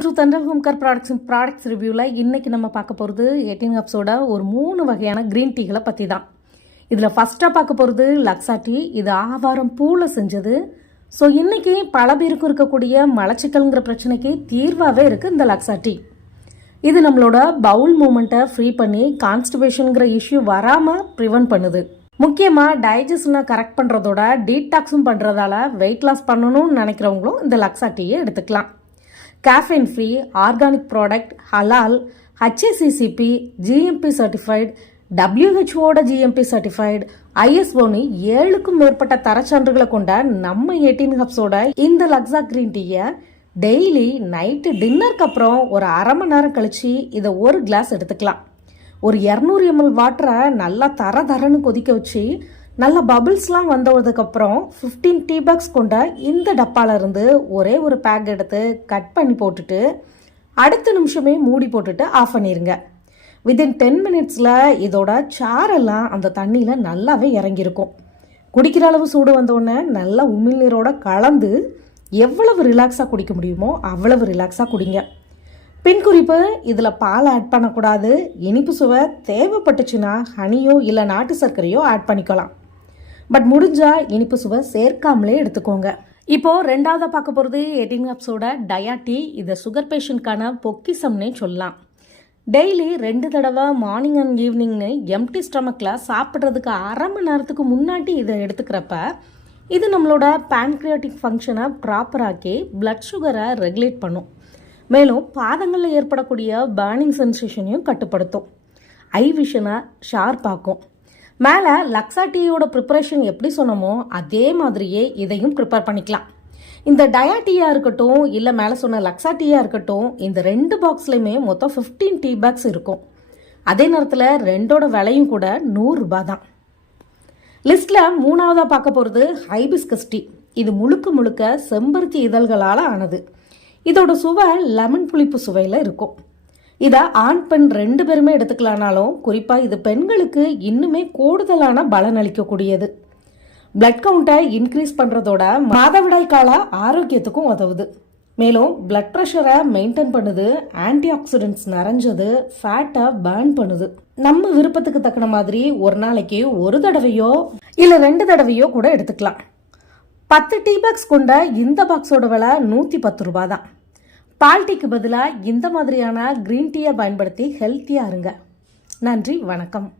Welcome to thunder home car products products ரிவ்யூவில் இன்றைக்கி நம்ம பார்க்க போகிறது எயிட்டீன் கப்ஸோட ஒரு மூணு வகையான க்ரீன் டீகளை பற்றி தான். இதில் ஃபஸ்ட்டாக பார்க்க போகிறது லக்ஸா டீ இது ஆவாரம் பூவில் செஞ்சது. ஸோ இன்றைக்கி பல பேருக்கு இருக்கக்கூடிய மலச்சிக்கல்ங்கிற பிரச்சனைக்கு தீர்வாகவே இருக்குது இந்த லக்ஸா டீ இது நம்மளோட பவுல் மூமெண்ட்டை ஃப்ரீ பண்ணி கான்ஸ்டிபேஷனுங்கிற இஷ்யூ வராமல் ப்ரிவென்ட் பண்ணுது. முக்கியமாக டைஜஷனை கரெக்ட் பண்ணுறதோட டீடாக்ஸும் பண்ணுறதால வெயிட் லாஸ் பண்ணணும்னு நினைக்கிறவங்களும் இந்த லக்ஸா டீயை எடுத்துக்கலாம். கேஃபின் ஃப்ரீ ஆர்கானிக் ப்ராடக்ட் ஹலால் ஹச்ஏசிசிபி ஜிஎம்பி சர்டிஃபைடு டபிள்யூஹெச்ஓட ஜிஎம்பி சர்டிஃபைடு ஐஎஸ்ஓனு ஏழுக்கும் மேற்பட்ட தரச்சான்றுகளை கொண்ட நம்ம எயிட்டீன் ஹப்ஸோட இந்த லக்ஸா கிரீன் டீயை டெய்லி நைட்டு டின்னருக்கு அப்புறம் ஒரு அரை மணி நேரம் கழித்து இதை ஒரு கிளாஸ் எடுத்துக்கலாம். ஒரு இரநூறு எம்எல் வாட்டரை நல்லா தர தரன்னு கொதிக்க வச்சு நல்ல பபிள்ஸ்லாம் வந்ததுக்கப்புறம் ஃபிஃப்டீன் டீ பேக்ஸ் கொண்ட இந்த டப்பாலருந்து ஒரே ஒரு பேக் எடுத்து கட் பண்ணி போட்டுட்டு அடுத்த நிமிஷமே மூடி போட்டுட்டு ஆஃப் பண்ணிடுங்க வித்தின் டென் மினிட்ஸில் இதோட சாரெல்லாம் அந்த தண்ணியில் நல்லாவே இறங்கியிருக்கும். குடிக்கிற அளவு சூடு வந்தோடனே நல்லா உமிழ்நீரோட கலந்து எவ்வளவு ரிலாக்ஸாக குடிக்க முடியுமோ அவ்வளவு ரிலாக்ஸாக குடிங்க. பின் குறிப்பு இதில் பால் ஆட் பண்ணக்கூடாது இனிப்பு சுவை தேவைப்பட்டுச்சுன்னா ஹனியோ இல்லை நாட்டு சர்க்கரையோ ஆட் பண்ணிக்கலாம். பட் முடிஞ்சால் இனிப்பு சுவை சேர்க்காமலே எடுத்துக்கோங்க. இப்போது ரெண்டாவதாக பார்க்க போகிறது எட்டிங் அப்ஸோட டயாட்டி இதை சுகர் பேஷண்ட்கான பொக்கிசம்னே சொல்லலாம். டெய்லி ரெண்டு தடவை மார்னிங் அண்ட் ஈவினிங்னு எம்டி ஸ்டமக்கில் சாப்பிட்றதுக்கு அரை மணி நேரத்துக்கு முன்னாடி இதை எடுத்துக்கிறப்ப இது நம்மளோட பேன்க்ரியாட்டிக் ஃபங்க்ஷனை ப்ராப்பராக்கி பிளட் சுகரை ரெகுலேட் பண்ணும். மேலும் பாதங்களில் ஏற்படக்கூடிய பேர்னிங் சென்சேஷனையும் கட்டுப்படுத்தும். ஐ விஷனை ஷார்ப்பாக்கும் மேலே லக்ஸா டீயோட ப்ரிப்பரேஷன் எப்படி சொன்னோமோ அதே மாதிரியே இதையும் ப்ரிப்பேர் பண்ணிக்கலாம். இந்த டயா டீயாக இருக்கட்டும் இல்லை மேலே சொன்ன லக்ஸா டீயாக இருக்கட்டும் இந்த ரெண்டு பாக்ஸ்லையுமே மொத்தம் ஃபிஃப்டீன் டீ பேக்ஸ் இருக்கும். அதே நேரத்தில் ரெண்டோட விலையும் கூட நூறுரூபா தான். லிஸ்ட்டில் மூணாவதாக பார்க்க போகிறது ஹைபிஸ்கஸ் டீ இது முழுக்க முழுக்க செம்பருத்தி இதழ்களால் ஆனது. இதோட சுவை லெமன் புளிப்பு சுவையில் இருக்கும். இதை ஆண் பெண் ரெண்டு பேருமே எடுத்துக்கலானாலும் குறிப்பாக இது பெண்களுக்கு இன்னுமே கூடுதலான பலன் அளிக்கக்கூடியது. பிளட் கவுண்ட்டை இன்க்ரீஸ் பண்ணுறதோட மாதவிடாய் கால ஆரோக்கியத்துக்கும் உதவுது. மேலும் பிளட் ப்ரெஷரை மெயின்டைன் பண்ணுது ஆன்டி ஆக்சிடென்ட்ஸ் நிறைஞ்சது ஃபேட்டை பேர்ன் பண்ணுது. நம்ம விருப்பத்துக்கு தக்கன மாதிரி ஒரு நாளைக்கு ஒரு தடவையோ இல்லை ரெண்டு தடவையோ கூட எடுத்துக்கலாம். பத்து டீ பாக்ஸ் கொண்ட இந்த பாக்ஸோட விலை நூற்றி பத்து ரூபா தான். பால்டிக்கு பதிலாக இந்த மாதிரியான க்ரீன் டீயை பயன்படுத்தி ஹெல்த்தியாக இருங்க. நன்றி வணக்கம்.